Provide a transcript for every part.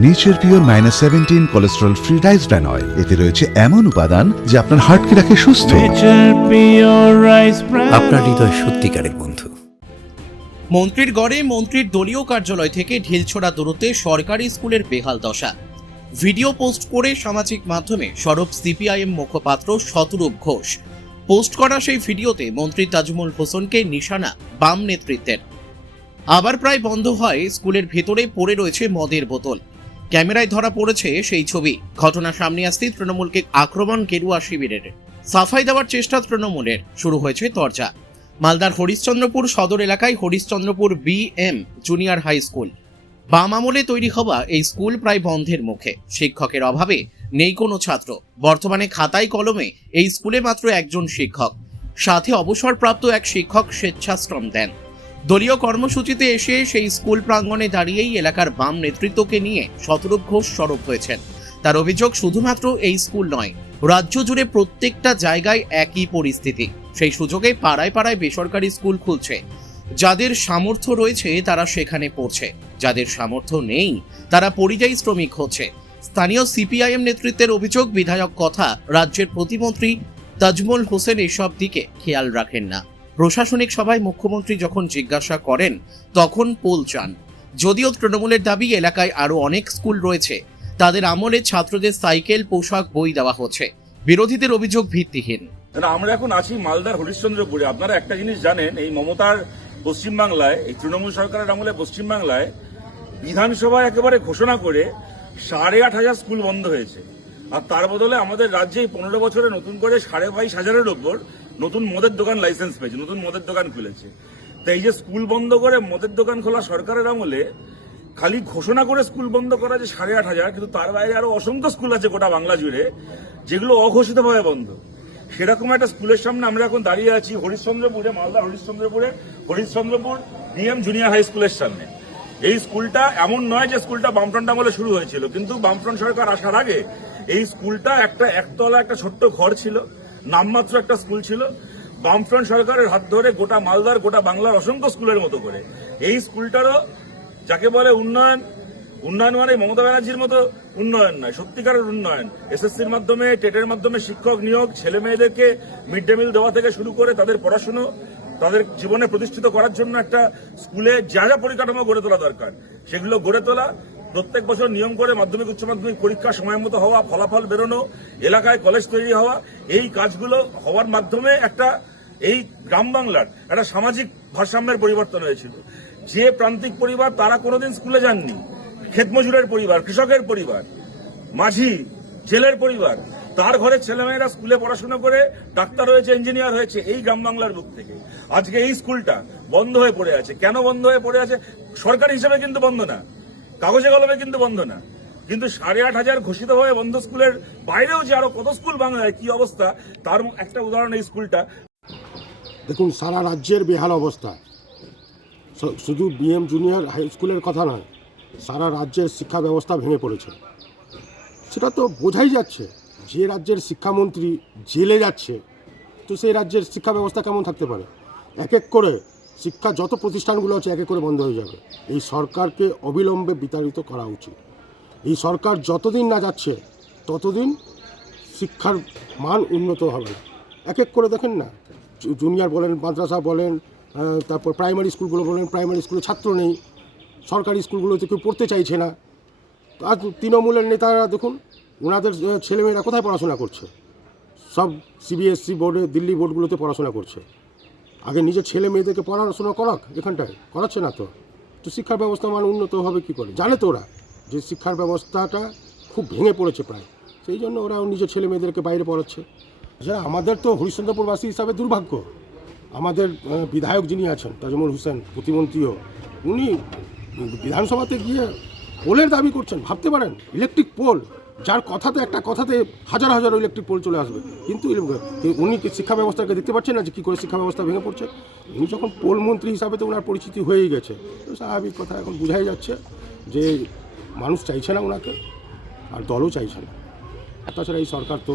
Nature pure -17 cholesterol free rice bran oil. এতে রয়েছে এমন উপাদান যা আপনার হার্টকে রাখে সুস্থ। আপনার হৃদয় সত্যিকারের বন্ধু। মন্ত্রীর গড়ে মন্ত্রীর দলীয় কার্যালয় থেকে ঢিলছোড়া দূরত্বে সরকারি স্কুলের বেহাল দশা। ভিডিও পোস্ট করে সামাজিক মাধ্যমে সরব সিপিআইএম মুখপাত্র শতরূপ ঘোষ। পোস্ট করা সেই ভিডিওতে মন্ত্রী তাজমুল হোসেনকে নিশানা বাম নেতৃত্বের। আবার প্রায় বন্ধ হয় স্কুলের ভেতরে পড়ে রয়েছে মদের বোতল। ক্যামেরায় ধরা পড়েছে সেই ছবি। ঘটনা সামনে আসতেই তৃণমূলকে আক্রমণ গেরুয়া শিবিরের। সাফাই দেওয়ার চেষ্টা তৃণমূলের। শুরু হয়েছে তরজা। মালদার হরিশ্চন্দ্রপুর সদর এলাকায় Harishchandrapur BM junior high school. বাম আমলে তৈরি হওয়া এই স্কুল প্রায় বন্ধের মুখে। শিক্ষকের অভাবে নেই কোনো ছাত্র। বর্তমানে খাতায় কলমে এই স্কুলে মাত্র একজন শিক্ষক, সাথে অবসরপ্রাপ্ত এক শিক্ষক স্বেচ্ছাশ্রম দেন। দলীয় কর্মসূচিতে এসে সেই স্কুল প্রাঙ্গণে দাঁড়িয়েই এলাকার বাম নেতৃত্বকে নিয়ে শতরূপ ঘোষ সরব হয়েছেন। তার অভিযোগ, শুধুমাত্র এই স্কুল নয়, রাজ্য জুড়ে প্রত্যেকটা জায়গায় একই পরিস্থিতি। সেই সুযোগে পাড়ায় পাড়ায় বেসরকারি স্কুল খুলছে। যাদের সামর্থ্য রয়েছে তারা সেখানে পড়ছে, যাদের সামর্থ্য নেই তারা পরিযায়ী শ্রমিক হচ্ছে। স্থানীয় সিপিআইএম নেতৃত্বের অভিযোগ, বিধায়ক কথা রাজ্যের প্রতিমন্ত্রী তাজমুল হোসেন এসব দিকে খেয়াল রাখেন না। প্রশাসনিক সভায় মুখ্যমন্ত্রী যখন জিজ্ঞাসা করেন তখন পোল চান। যদিও তৃণমূলের দাবি এলাকায় আরো অনেক স্কুল রয়েছে, তাদের আমলে ছাত্রদের সাইকেল, পোশাক, বই দেওয়া হচ্ছে। বিরোধীদের অভিযোগ ভিত্তিহীন। আমরা এখন আছি মালদার হরিশ্চন্দ্রপুরে। আপনারা একটা জিনিস জানেন, এই মমতার পশ্চিমবাংলায়, এই তৃণমূল সরকারের আমলে পশ্চিমবাংলায় বিধানসভায় একেবারে ঘোষণা করে 8,500 স্কুল বন্ধ হয়েছে। আর তার বদলে আমাদের রাজ্যে 15 বছরে নতুন করে 22,500-এর ওপর নতুন মদের দোকান লাইসেন্স পেয়েছে, নতুন মদের দোকান খুলেছে। তাই এই যে স্কুল বন্ধ করে মদের দোকান খোলা সরকারের আমলে খালি ঘোষণা করে স্কুল বন্ধ করা যে 8,500, কিন্তু তার বাইরে আরো অসংখ্য স্কুল আছে গোটা বাংলা জুড়ে যেগুলো অঘোষিতভাবে বন্ধ। সেরকম একটা স্কুলের সামনে আমরা এখন দাঁড়িয়ে আছি হরিশ্চন্দ্রপুরে, মালদা হরিশ্চন্দ্রপুরে, হরিশ্চন্দ্রপুর BM জুনিয়র হাই স্কুলের সামনে। এই স্কুলটা এমন নয় যে স্কুলটা বামফ্রন্ট আমলে শুরু হয়েছিল, কিন্তু বামফ্রন্ট সরকার আসার আগে এই স্কুলটা একটা একতলা একটা ছোট্ট ঘর ছিল, নামমাত্র একটা স্কুল ছিল। বামফ্রন্ট সরকারের হাত ধরে গোটা মালদার, গোটা বাংলার অসংখ্য স্কুলের মতো করে এই স্কুলটারও যাকে বলে উন্নয়ন, উন্নয়ন মানে মমতা ব্যানার্জির মতো উন্নয়ন নয়, সত্যিকারের উন্নয়ন। SSCর মাধ্যমে, টেটের মাধ্যমে শিক্ষক নিয়োগ, ছেলে মেয়েদেরকে মিড ডে মিল দেওয়া থেকে শুরু করে তাদের পড়াশুনো, তাদের জীবনে প্রতিষ্ঠিত করার জন্য একটা স্কুলে যা যা পরিকাঠামো গড়ে তোলা দরকার সেগুলো গড়ে তোলা। প্রত্যেক বছর নিয়ম করে মাধ্যমিক উচ্চ মাধ্যমিক পরীক্ষা সময় মতো হওয়া, ফলাফল বেরোনো, এলাকায় কলেজ তৈরি হওয়া, এই কাজগুলো হওয়ার মাধ্যমে একটা এই গ্রাম বাংলার একটা সামাজিক ভারসাম্যের পরিবর্তন হয়েছিল। যে প্রান্তিক পরিবার তারা কোনোদিন স্কুলে যাননি, ক্ষেতমজুরের পরিবার, কৃষকের পরিবার, মাঝি, জেলের পরিবার, তার ঘরের ছেলেমেয়েরা স্কুলে পড়াশোনা করে ডাক্তার হয়েছে, ইঞ্জিনিয়ার হয়েছে এই গ্রাম বাংলার বুক থেকে। আজকে এই স্কুলটা বন্ধ হয়ে পড়ে আছে। কেন বন্ধ হয়ে পড়ে আছে? সরকারি হিসেবে কিন্তু বন্ধ না, কাগজে কলমে কিন্তু বন্ধ না, কিন্তু 8,500 ঘোষিতভাবে বন্ধ স্কুলের বাইরেও যে আরো কত স্কুল বাংলায় কি অবস্থা তার একটা উদাহরণ এই স্কুলটা। দেখুন, সারা রাজ্যের বেহাল অবস্থা। শুধু BM জুনিয়র হাই স্কুলের কথা নয়, সারা রাজ্যের শিক্ষা ব্যবস্থা ভেঙে পড়েছে। সেটা তো বোঝাই যাচ্ছে। যে রাজ্যের শিক্ষামন্ত্রী জেলে যাচ্ছে, তো সেই রাজ্যের শিক্ষা ব্যবস্থা কেমন থাকতে পারে? এক এক করে শিক্ষা যত প্রতিষ্ঠানগুলো আছে এক এক করে বন্ধ হয়ে যাবে। এই সরকারকে অবিলম্বে বিতাড়িত করা উচিত। এই সরকার যতদিন না যাচ্ছে ততদিন শিক্ষার মান উন্নত হবে না। এক এক করে দেখেন না, জুনিয়র বলেন, মাদ্রাসা বলেন, তারপর প্রাইমারি স্কুলগুলো বলেন, প্রাইমারি স্কুলে ছাত্র নেই, সরকারি স্কুলগুলোতে কেউ পড়তে চাইছে না। আর তৃণমূলের নেতারা দেখুন, ওনাদের ছেলেমেয়েরা কোথায় পড়াশোনা করছে? সব CBSE বোর্ডে, দিল্লি বোর্ডগুলোতে পড়াশোনা করছে। আগে নিজের ছেলে মেয়েদেরকে পড়াশোনা করাক, এখানটায় করাচ্ছে না তো। তো শিক্ষার ব্যবস্থা মান উন্নত হবে কী করে? জানে তো ওরা যে শিক্ষার ব্যবস্থাটা খুব ভেঙে পড়েছে প্রায়, সেই জন্য ওরা নিজের ছেলে মেয়েদেরকে বাইরে পড়াচ্ছে। আচ্ছা, আমাদের তো হরিশ্চন্দ্রপুরবাসী হিসাবে দুর্ভাগ্য, আমাদের বিধায়ক যিনি আছেন তাজমুল হোসেন, প্রতিমন্ত্রীও, উনি বিধানসভাতে গিয়ে পোলের দাবি করছেন। ভাবতে পারেন, ইলেকট্রিক পোল, যার কথাতে একটা কথাতে হাজার হাজার ইলেকট্রিক পোল চলে আসবে, কিন্তু উনি শিক্ষা ব্যবস্থাকে দেখতে পাচ্ছেন না যে কী করে শিক্ষা ব্যবস্থা ভেঙে পড়ছে। উনি যখন পোল মন্ত্রী হিসাবে তো ওনার পরিচিতি হয়েই গেছে, তো স্বাভাবিক কথা এখন বোঝাই যাচ্ছে যে মানুষ চাইছে না ওনাকে, আর দলও চাইছে না। তাছাড়া এই সরকার তো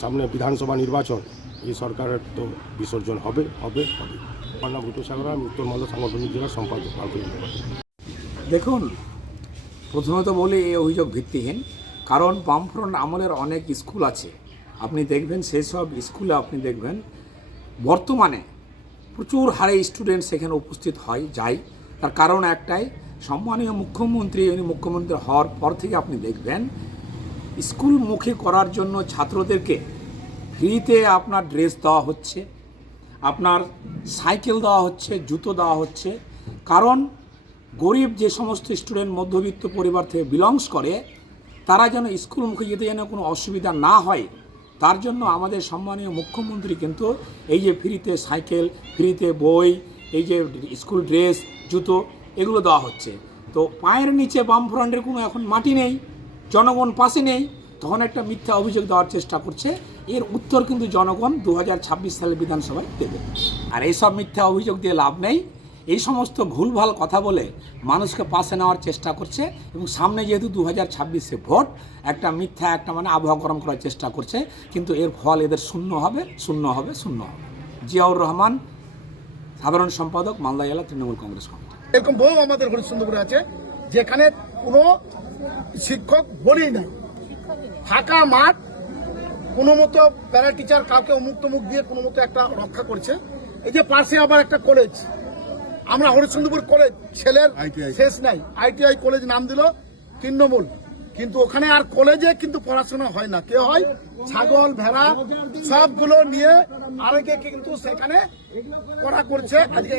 সামনে বিধানসভা নির্বাচন, এই সরকারের তো বিসর্জন হবে হবে হবে। আমার নাম ভূপেশ সাগর, আমি উত্তর মালদা সাংগঠনিক জেলার সম্পাদক। দেখুন, প্রথমত বলি এই অভিযোগ ভিত্তিহীন, কারণ বামফ্রন্ট আমলের অনেক স্কুল আছে, আপনি দেখবেন সেই সব স্কুলে আপনি দেখবেন বর্তমানে প্রচুর হারে স্টুডেন্ট সেখানে উপস্থিত যায়। তার কারণ একটাই, সম্মানীয় মুখ্যমন্ত্রী মুখ্যমন্ত্রী হওয়ার পর থেকে আপনি দেখবেন স্কুলমুখী করার জন্য ছাত্রদেরকে ফ্রিতে আপনার ড্রেস দেওয়া হচ্ছে, আপনার সাইকেল দেওয়া হচ্ছে, জুতো দেওয়া হচ্ছে। কারণ গরিব যে সমস্ত স্টুডেন্ট মধ্যবিত্ত পরিবার থেকে বিলংস করে, তারা যেন স্কুলমুখী যেতে যেন কোনো অসুবিধা না হয়, তার জন্য আমাদের সম্মানীয় মুখ্যমন্ত্রী কিন্তু এই যে ফ্রিতে সাইকেল, ফ্রিতে বই, এই যে স্কুল ড্রেস, জুতো এগুলো দেওয়া হচ্ছে। তো পায়ের নিচে বামফ্রন্টের কোনো এখন মাটি নেই, জনগণ পাশে নেই, তখন একটা মিথ্যা অভিযোগ দেওয়ার চেষ্টা করছে। এর উত্তর কিন্তু জনগণ 2026 সালের বিধানসভায় দেবে। আর এইসব মিথ্যা অভিযোগ দিয়ে লাভ নেই, এই সমস্ত ভুলভাল কথা বলে মানুষকে পাশে নেওয়ার চেষ্টা করছে। এবং সামনে যেহেতু 2026-এ ভোট, একটা মিথ্যা একটা মানে আবহাওয়া গরম করার চেষ্টা করছে, কিন্তু এর ফল এদের শূন্য হবে। জিয়াউর রহমান, সাধারণ সম্পাদক, মালদা জেলা তৃণমূল কংগ্রেস কমিটি। এরকম বহু আমাদের হরিশ্চন্দ্রপুরে আছে যেখানে কোনো শিক্ষক বলেই নাই, ফাঁকা মাঠ, কোনো মতো প্যারা টিচার কাউকে অমুক তমুক দিয়ে কোনো মতো একটা রক্ষা করছে। এই যে পাশে আবার একটা কলেজ, আমরা হরিশ্চন্দ্রপুর কলেজ ছেলের শেষ নাই, ITI কলেজ নাম দিল তৃণমূল, কিন্তু ওখানে আর কলেজে কিন্তু পড়াশোনা হয় না। কে হয়? ছাগল, ভেড়া সবগুলো নিয়ে আরেকে কিন্তু সেখানে করা করছে। আজকে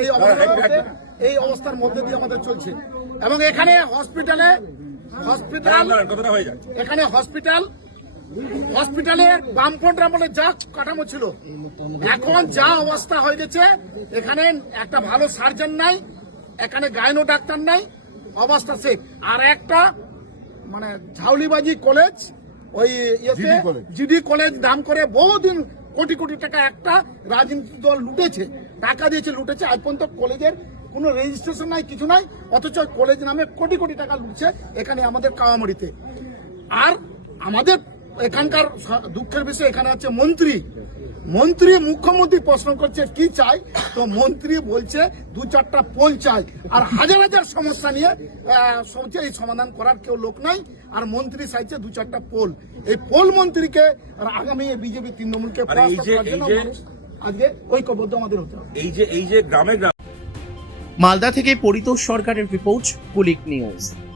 এই অবস্থার মধ্যে দিয়ে আমাদের চলছে। এবং এখানে হসপিটালে বামফ্রন্ট আমলে যা কাঠামো ছিল, এখন যা অবস্থা হয়ে গেছে, এখানে একটা ভালো সার্জন নাই, এখানে গাইনো ডাক্তার নাই, অবস্থা শেখ। আর একটা মানে ঝাউলিবাজি কলেজ, ওই জিডি কলেজ নাম করে বহুদিন কোটি কোটি টাকা একটা রাজনীতি দল লুটেছে, টাকা দিয়েছে, লুটেছে। আজ পর্যন্ত কলেজের কোনো রেজিস্ট্রেশন নাই, কিছু নাই, অথচ কলেজ নামে কোটি কোটি টাকা লুটছে এখানে আমাদের কাওয়ামারিতে। আর আমাদের এখানকার দুঃখের বিষয়, এখানে আছে মন্ত্রী মুখ্যমন্ত্রী প্রশ্ন করছে কি চাই, তো মন্ত্রী বলছে 2-4টা পোল চাই, আর হাজার হাজার সমস্যা নিয়ে এই সমাধান করার কেউ লোক নাই। আর মন্ত্রী চাইছে 2-4টা পোল। এই পোল মন্ত্রীকে আর আগামী বিজেপি তৃণমূলকে আজকে ঐক্যবদ্ধ আমাদের হতে হবে। এই যে গ্রামে মালদা থেকে পরিতোষ সরকারের রিপোর্ট, কুলিক নিউজ।